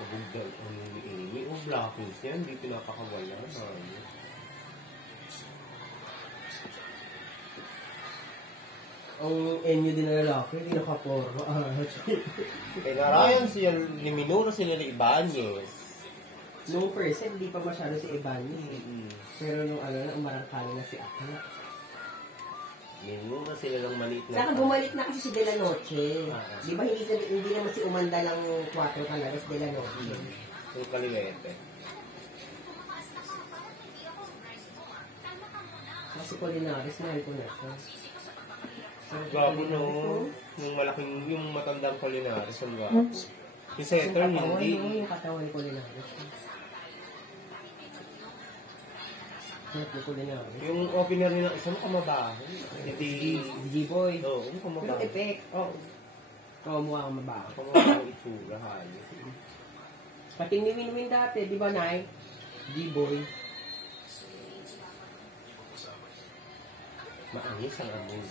Kabugda ang ini. O blockings yan, hindi pinapakawala. Ang enyo din na lalaki, hindi nakaporo. Eh, narayan siya ni Minuro, sila ni Ibanez. Nung first set, hindi pa masyado si Ibanez. Pero nung umarangkali na si Akla. Minuro sila ng maliit na. Saka bumalik na kasi si De La Noche. Di ba hindi naman si Umanda lang 4 kalaras De La Noche. Yung kaliwete. Kasi Colinares, mahal ko na siya. Gabo no. Yung matandang Colinares, ang gabo. Si Setter, hindi. Yung katawan ni Colinares. Yung opener nila, isang kamabaho. Si G-Boy. Oo, yung kamabaho. Yung effect. Oo, mukha kang mabaho. Kamabaho itsura, halos. Pati ni Win-Win dati, di ba, Nay? G-Boy. Maangis ang amoy.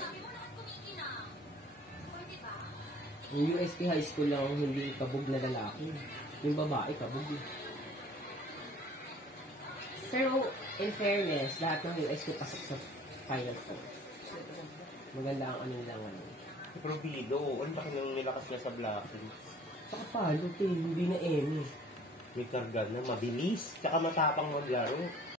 Yung UST High School lang hindi kabog na lalaki. Yung babae kabog. Pero, in fairness, lahat ng UST pasok sa Final Four. Maganda ang anong lang. Pero Bido, ano ba kanyang nilakas niya sa blocking? Saka palo, hindi na Emmy. May karga na, mabilis, tsaka matapang maglaro.